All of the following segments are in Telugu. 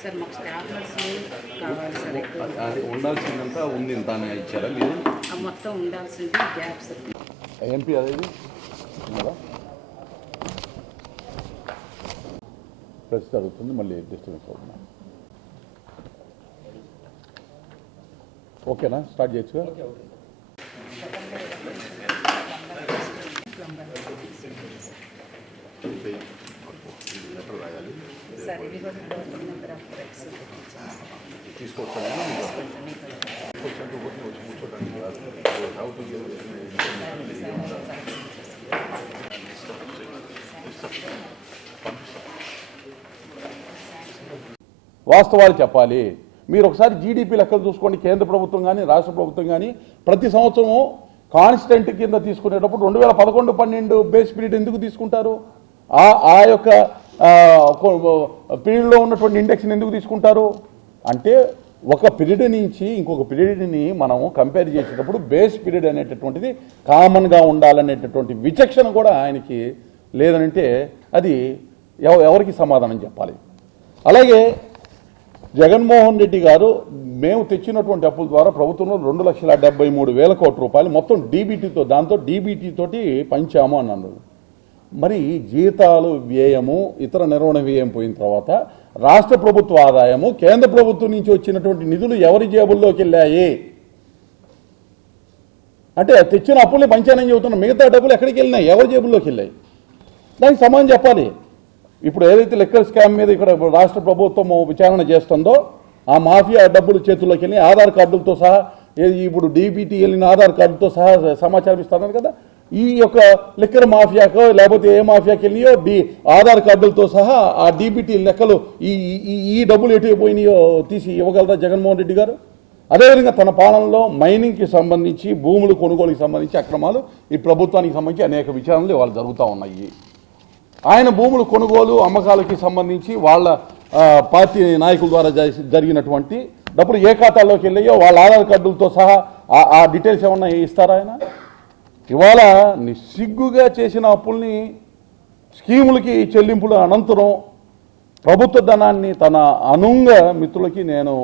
సార్ మాకు స్టాఫ్ కావాలి సార్ అది ఉండాల్సిందంతా ఉంది ఇంత అని ఇచ్చారా మీరు? మొత్తం ఉండాల్సింది గ్యాప్స్ ఎంపీ అదేది ప్రెస్ జరుగుతుంది మళ్ళీ డిస్టర్బెన్స్ అవుతుంది. ఓకేనా? స్టార్ట్ చేయొచ్చుగా? సార్ ఇవి వాస్తవాలు చెప్పాలి. మీరు ఒకసారి జీడిపి లెక్కలు చూసుకోండి. కేంద్ర ప్రభుత్వం కానీ రాష్ట్ర ప్రభుత్వం కానీ ప్రతి సంవత్సరం కాన్స్టెంట్ కింద తీసుకునేటప్పుడు రెండు వేల పదకొండు పన్నెండు బేస్ పీరియడ్ ఎందుకు తీసుకుంటారు? ఆ ఆ యొక్క పీరియడ్లో ఉన్నటువంటి ఇండెక్స్ని ఎందుకు తీసుకుంటారు? అంటే ఒక పీరియడ్ నుంచి ఇంకొక పీరియడ్ని మనం కంపేర్ చేసేటప్పుడు బేస్ పీరియడ్ అనేటటువంటిది కామన్గా ఉండాలనేటటువంటి విచక్షణ కూడా ఆయనకి లేదనంటే అది ఎవ- ఎవరికి సమాధానం చెప్పాలి? అలాగే జగన్మోహన్ రెడ్డి గారు మేము తెచ్చినటువంటి అప్పుల ద్వారా ప్రభుత్వంలో రెండు లక్షల డెబ్బై మూడు వేల కోట్ల రూపాయలు మొత్తం డీబీటీతో దాంతో డీబీటీ తోటి పంచాము అని అన్నారు మరి జీతాలు వ్యయము ఇతర నిర్వహణ వ్యయం పోయిన తర్వాత రాష్ట్ర ప్రభుత్వ ఆదాయము కేంద్ర ప్రభుత్వం నుంచి వచ్చినటువంటి నిధులు ఎవరి జేబుల్లోకి వెళ్ళాయి? అంటే తెచ్చిన అప్పుల్ని పంచానని చెబుతున్నా. మిగతా డబ్బులు ఎక్కడికి వెళ్ళినాయి? ఎవరి జేబుల్లోకి వెళ్ళాయి? దానికి సమానం చెప్పాలి. ఇప్పుడు ఏదైతే లెక్కర్ స్కామ్ మీద ఇక్కడ రాష్ట్ర ప్రభుత్వం విచారణ చేస్తుందో ఆ మాఫియా డబ్బులు చేతుల్లోకి వెళ్ళి ఆధార్ కార్డులతో సహా ఇప్పుడు డీబీటీ వెళ్ళిన ఆధార్ కార్డుతో సహా సమాచారం ఇస్తున్నారు కదా. ఈ యొక్క లిక్కర్ మాఫియాకో లేకపోతే ఏ మాఫియాకి వెళ్ళియో డి ఆధార్ కార్డులతో సహా ఆ డీబీటీ లెక్కలు ఈ ఈ- ఈ డబ్బులు ఎటు పోయినాయో తీసి ఇవ్వగలరా జగన్మోహన్ రెడ్డి గారు? అదేవిధంగా తన పాలనలో మైనింగ్కి సంబంధించి భూములు కొనుగోలుకి సంబంధించి అక్రమాలు ఈ ప్రభుత్వానికి సంబంధించి అనేక విచారణలు ఇవాళ జరుగుతూ ఉన్నాయి. ఆయన భూములు కొనుగోలు అమ్మకాలకి సంబంధించి వాళ్ళ పార్టీ నాయకుల ద్వారా జరిగినటువంటి డబ్బులు ఏ ఖాతాల్లోకి వెళ్ళాయో వాళ్ళ ఆధార్ కార్డులతో సహా ఆ- ఆ డీటెయిల్స్ ఏమన్నా ఇస్తారా ఆయన? ఇవాళ నిస్సిగ్గుగా చేసిన అప్పుల్ని స్కీములకి చెల్లింపుల అనంతరం ప్రభుత్వ ధనాన్ని తన అనుంగా మిత్రులకి నేను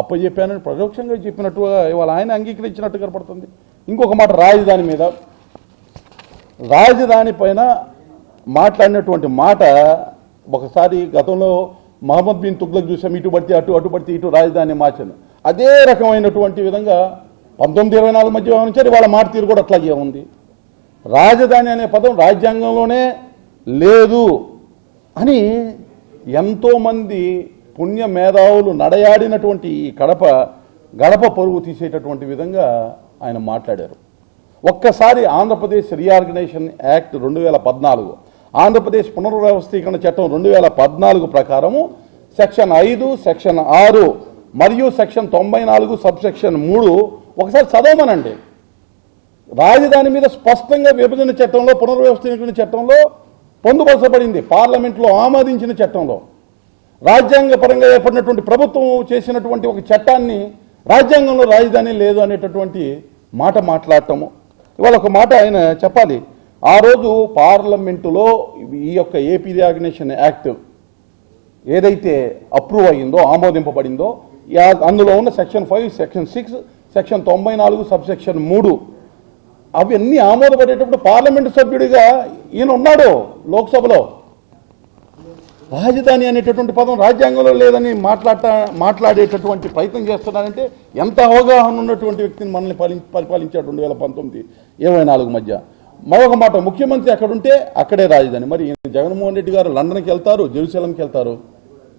అప్పచెప్పానని ప్రత్యక్షంగా చెప్పినట్టుగా ఇవాళ ఆయన అంగీకరించినట్టు కనపడుతుంది. ఇంకొక మాట రాజధాని మీద. రాజధాని పైన మాట్లాడినటువంటి మాట ఒకసారి గతంలో మహమ్మద్ బిన్ తుగ్లక్ చూసాం ఇటు పడితే అటు అటు పడితే ఇటు రాజధాని మార్చాను. అదే రకమైనటువంటి విధంగా పంతొమ్మిది ఇరవై నాలుగు మధ్య వ్యవహరించారు వాళ్ళ మాట తీరు కూడా అట్లాగే ఉంది. రాజధాని అనే పదం రాజ్యాంగంలోనే లేదు అని ఎంతోమంది పుణ్య మేధావులు నడయాడినటువంటి ఈ కడప గడప పరుగు తీసేటటువంటి విధంగా ఆయన మాట్లాడారు. ఒక్కసారి ఆంధ్రప్రదేశ్ రీఆర్గనైజేషన్ యాక్ట్ రెండు వేల పద్నాలుగు ఆంధ్రప్రదేశ్ పునర్వ్యవస్థీకరణ చట్టం రెండు వేల పద్నాలుగు ప్రకారము సెక్షన్ ఐదు సెక్షన్ ఆరు మరియు సెక్షన్ తొంభై నాలుగు సబ్ సెక్షన్ మూడు. ఒకసారి చదవమనండి. రాజధాని మీద స్పష్టంగా విభజన చట్టంలో పునర్వ్యవస్థీకరణ చట్టంలో పొందుపరచబడింది. పార్లమెంట్లో ఆమోదించిన చట్టంలో. రాజ్యాంగ పరంగా ఏర్పడినటువంటి ప్రభుత్వం చేసినటువంటి ఒక చట్టాన్ని రాజ్యాంగంలో రాజధాని లేదు అనేటటువంటి మాట మాట్లాడటము. ఇవాళ ఒక మాట ఆయన చెప్పాలి. ఆ రోజు పార్లమెంటులో ఈ యొక్క ఏపీ రియాగ్నేషన్ యాక్ట్ ఏదైతే అప్రూవ్ అయ్యిందో ఆమోదింపబడిందో అందులో ఉన్న section five section six section తొంభై నాలుగు సబ్ సెక్షన్ మూడు. అవన్నీ ఆమోదపడేటప్పుడు పార్లమెంటు సభ్యుడిగా ఈయన ఉన్నాడు లోక్సభలో. రాజధాని అనేటటువంటి పదం రాజ్యాంగంలో లేదని మాట్లాడట మాట్లాడేటటువంటి ప్రయత్నం చేస్తున్నారంటే ఎంత అవగాహన ఉన్నటువంటి వ్యక్తిని మనల్ని పాలి పరిపాలించాడు రెండు వేల పంతొమ్మిది ఇరవై నాలుగు మధ్య. మరొక మాట ముఖ్యమంత్రి అక్కడుంటే అక్కడే రాజధాని. మరి ఈయన జగన్మోహన్ రెడ్డి గారు లండన్కి వెళ్తారు జెరూసలంకి వెళ్తారు.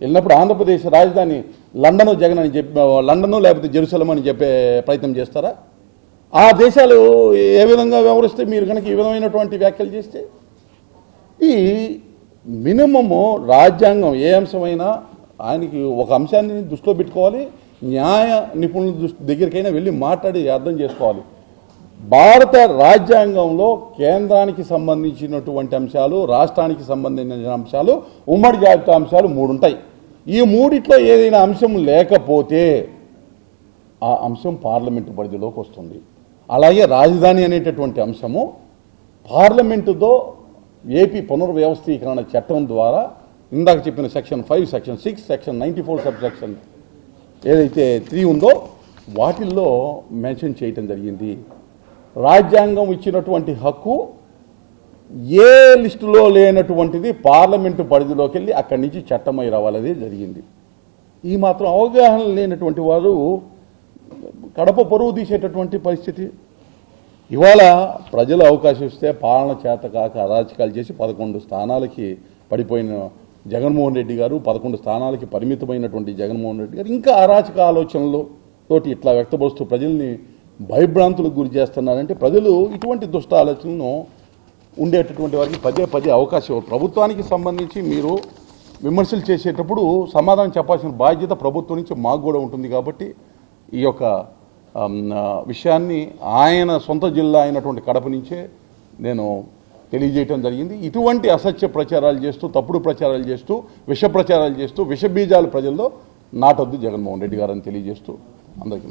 వెళ్ళినప్పుడు ఆంధ్రప్రదేశ్ రాజధాని లండన్ జగన్ అని చెప్పి లండను లేకపోతే జెరూసలం అని చెప్పే ప్రయత్నం చేస్తారా? ఆ దేశాలు ఏ విధంగా వ్యవహరిస్తే మీరు కనుక ఈ విధమైనటువంటి వ్యాఖ్యలు చేస్తే? ఈ మినిమము రాజ్యాంగం ఏ అంశమైనా ఆయనకి ఒక అంశాన్ని దృష్టిలో పెట్టుకోవాలి న్యాయ నిపుణుల దృష్టి దగ్గరికైనా వెళ్ళి మాట్లాడి అర్థం చేసుకోవాలి. భారత రాజ్యాంగంలో కేంద్రానికి సంబంధించినటువంటి అంశాలు రాష్ట్రానికి సంబంధించిన అంశాలు ఉమ్మడి జాబితా అంశాలు మూడు ఉంటాయి ఈ మూడిట్లో ఏదైనా అంశం లేకపోతే ఆ అంశం పార్లమెంటు పరిధిలోకి వస్తుంది. అలాగే రాజధాని అనేటటువంటి అంశము పార్లమెంటుతో ఏపీ పునర్వ్యవస్థీకరణ చట్టం ద్వారా ఇందాక చెప్పిన section five section six section ninety four sub section ఏదైతే త్రీ ఉందో వాటిల్లో మెన్షన్ చేయటం జరిగింది. రాజ్యాంగం ఇచ్చినటువంటి హక్కు ఏ లిస్టులో లేనటువంటిది పార్లమెంటు పరిధిలోకి వెళ్ళి అక్కడి నుంచి చట్టమై రావాలది జరిగింది. ఈ మాత్రం అవగాహన లేనటువంటి వారు కడప పరువు తీసేటటువంటి పరిస్థితి. ఇవాళ ప్రజలు అవకాశం ఇస్తే పాలన చేత కాక అరాచకాలు చేసి పదకొండు స్థానాలకి పడిపోయిన జగన్మోహన్ రెడ్డి గారు పదకొండు స్థానాలకి పరిమితమైనటువంటి జగన్మోహన్ రెడ్డి గారు ఇంకా అరాచక ఆలోచనలు తోటి ఇట్లా వ్యక్తపరుస్తూ ప్రజల్ని భయభ్రాంతులకు గురి చేస్తున్నారంటే ప్రజలు ఇటువంటి దుష్ట ఆలోచనను ఉండేటటువంటి వారికి పదే పదే అవకాశం ఇవ్వరు. ప్రభుత్వానికి సంబంధించి మీరు విమర్శలు చేసేటప్పుడు సమాధానం చెప్పాల్సిన బాధ్యత ప్రభుత్వం నుంచి మాకు కూడా ఉంటుంది కాబట్టి ఈ యొక్క విషయాన్ని ఆయన సొంత జిల్లా అయినటువంటి కడప నుంచే నేను తెలియజేయటం జరిగింది ఇటువంటి అసత్య ప్రచారాలు చేస్తూ తప్పుడు ప్రచారాలు చేస్తూ విష ప్రచారాలు చేస్తూ విషబీజాలు ప్రజల్లో నాటొద్దు జగన్మోహన్ రెడ్డి గారని తెలియజేస్తూ అందరికీ